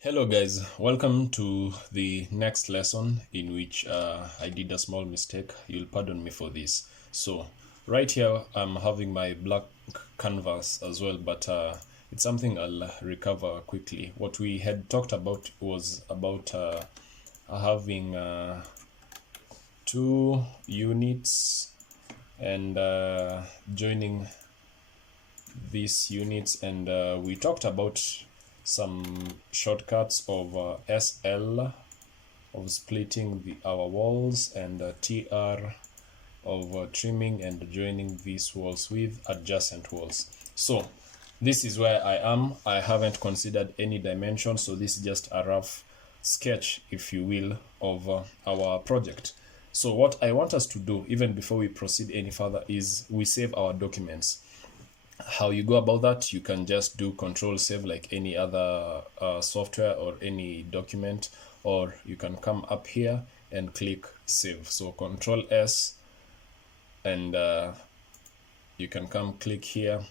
Hello guys, welcome to the next lesson in which I did a small mistake. You'll pardon me for this. So right here I'm having my black canvas as well, but it's something I'll recover quickly. What we had talked about was about having two units and joining these units, and we talked about some shortcuts of SL of splitting our walls, and TR of trimming and joining these walls with adjacent walls. So this is where I am. I haven't considered any dimension, so this is just a rough sketch, if you will, of our project. So what I want us to do, even before we proceed any further, is we save our documents. How you go about that, you can just do control save like any other software or any document, or you can come up here and click save. So control S, and you can come click here.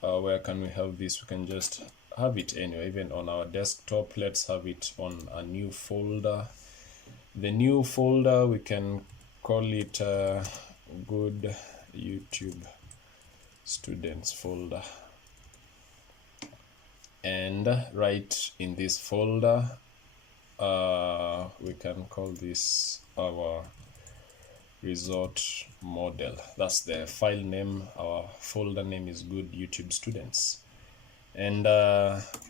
Where can we have this? We can just have it anywhere, even on our desktop. Let's have it on a new folder. The new folder, we can call it good YouTube students folder, and right in this folder we can call this our resort model. That's the file name. Our folder name is good YouTube students, and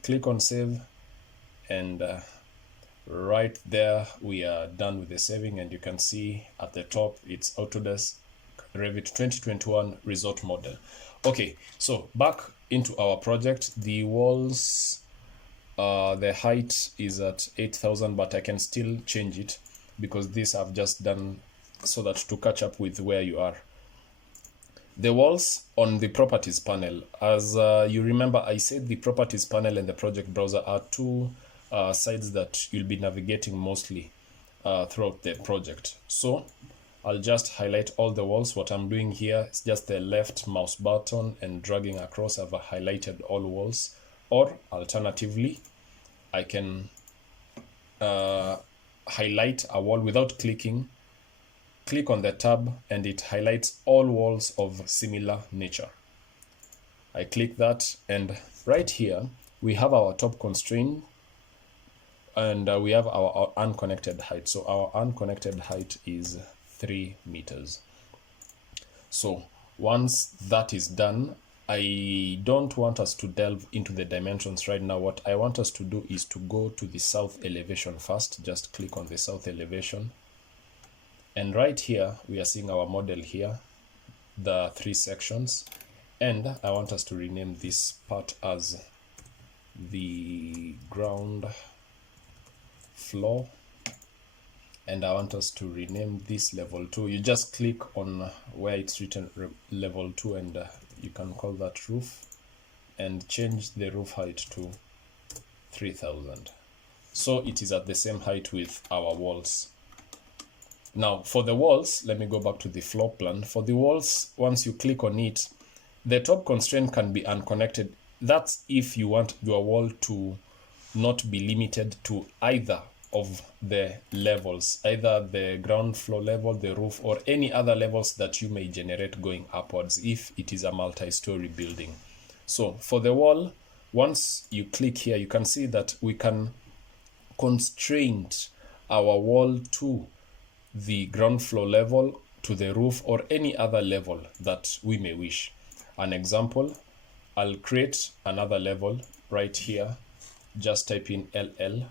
click on save, and right there we are done with the saving. And you can see at the top it's Autodesk Revit 2021 resort model. Okay, so back into our project. The walls, the height is at 8,000, but I can still change it because this I've just done so that to catch up with where you are. The walls on the properties panel, as you remember, I said the properties panel and the project browser are two sides that you'll be navigating mostly throughout the project. So I'll just highlight all the walls. What I'm doing here is just the left mouse button and dragging across. I've highlighted all walls, or alternatively, I can highlight a wall without clicking. Click on the tab and it highlights all walls of similar nature. I click that, and right here we have our top constraint, and we have our unconnected height. So our unconnected height is 3 meters. So once that is done, I don't want us to delve into the dimensions right now. What I want us to do is to go to the south elevation first. Just click on the south elevation, and right here we are seeing our model here, the 3 sections, and I want us to rename this part as the ground floor, and I want us to rename this level 2. You just click on where it's written level 2, and you can call that roof, and change the roof height to 3,000, so it is at the same height with our walls. Now for the walls, let me go back to the floor plan. For the walls, once you click on it, the top constraint can be unconnected. That's if you want your wall to not be limited to either of the levels, either the ground floor level, the roof, or any other levels that you may generate going upwards if it is a multi-story building. So for the wall, once you click here, you can see that we can constrain our wall to the ground floor level, to the roof, or any other level that we may wish. An example, I'll create another level right here. Just type in LL.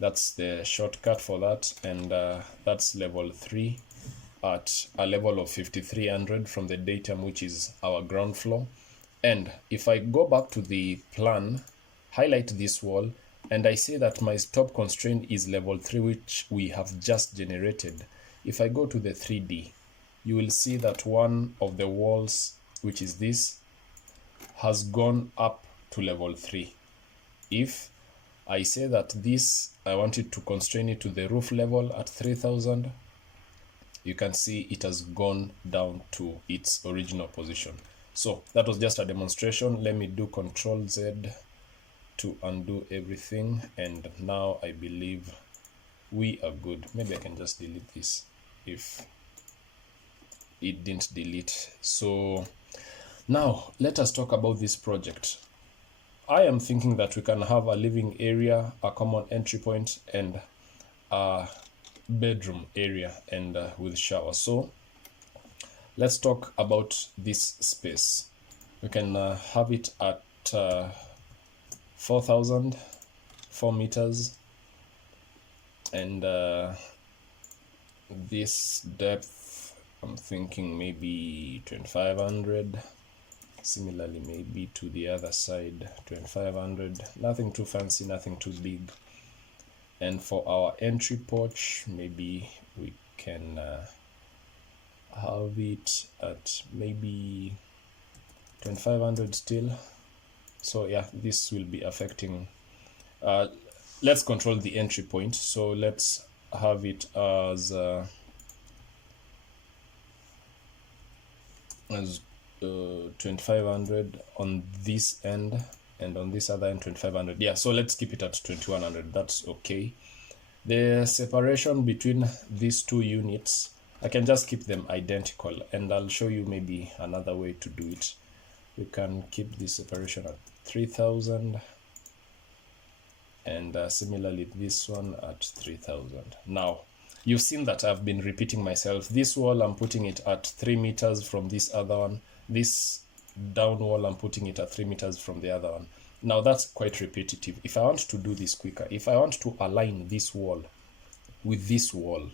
That's the shortcut for that, and that's level 3 at a level of 5300 from the datum, which is our ground floor. And if I go back to the plan, highlight this wall, and I say that my top constraint is level 3, which we have just generated. If I go to the 3D, you will see that one of the walls, which is this, has gone up to level 3. If I say that this, I want it to constrain it to the roof level at 3,000, you can see it has gone down to its original position. So that was just a demonstration. Let me do Control Z to undo everything, and now I believe we are good. Maybe I can just delete this if it didn't delete. So now let us talk about this project. I am thinking that we can have a living area, a common entry point, and a bedroom area, and with shower. So let's talk about this space. We can have it at 4 meters, and this depth, I'm thinking maybe 2500. Similarly, maybe to the other side, 2500. Nothing too fancy, nothing too big. And for our entry porch, maybe we can have it at maybe 2500 still. So yeah, this will be affecting. Let's control the entry point. So let's have it as 2500 on this end, and on this other end 2500. Yeah, so let's keep it at 2100. That's okay. The separation between these two units, I can just keep them identical, and I'll show you maybe another way to do it. We can keep this separation at 3000, and similarly this one at 3000. Now you've seen that I've been repeating myself. This wall, I'm putting it at 3 meters from this other one. This down wall, I'm putting it at 3 meters from the other one. Now that's quite repetitive. If I want to do this quicker, if I want to align this wall with this wall,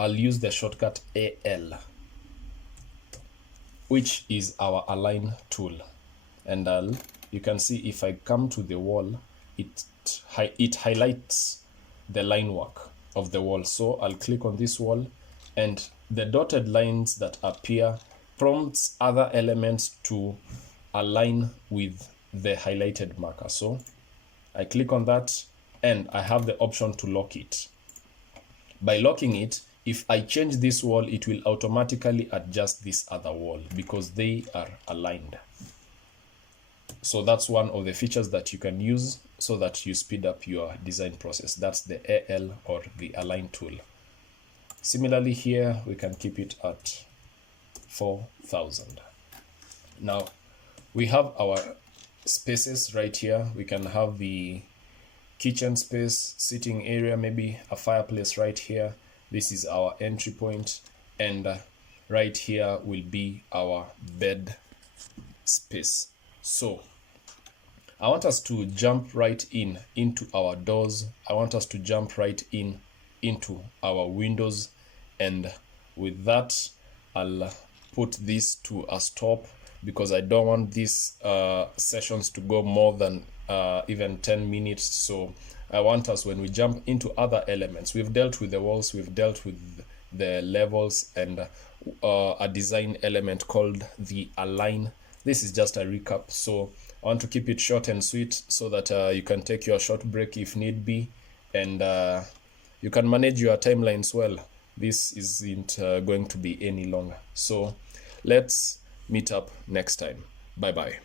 I'll use the shortcut AL, which is our align tool. And you can see if I come to the wall, it highlights the line work of the wall. So I'll click on this wall, and the dotted lines that appear prompts other elements to align with the highlighted marker. So I click on that, and I have the option to lock it. By locking it, if I change this wall, it will automatically adjust this other wall because they are aligned. So that's one of the features that you can use so that you speed up your design process. That's the AL, or the align tool. Similarly here, we can keep it at 4000. Now we have our spaces right here. We can have the kitchen space, sitting area, maybe a fireplace right here. This is our entry point, and right here will be our bed space. So I want us to jump right into our doors. I want us to jump right into our windows, and with that I'll put this to a stop because I don't want these sessions to go more than even 10 minutes. So I want us, when we jump into other elements, we've dealt with the walls, we've dealt with the levels, and a design element called the align. This is just a recap, so I want to keep it short and sweet so that you can take your short break if need be, and you can manage your timelines well. This isn't going to be any longer. So let's meet up next time. Bye bye.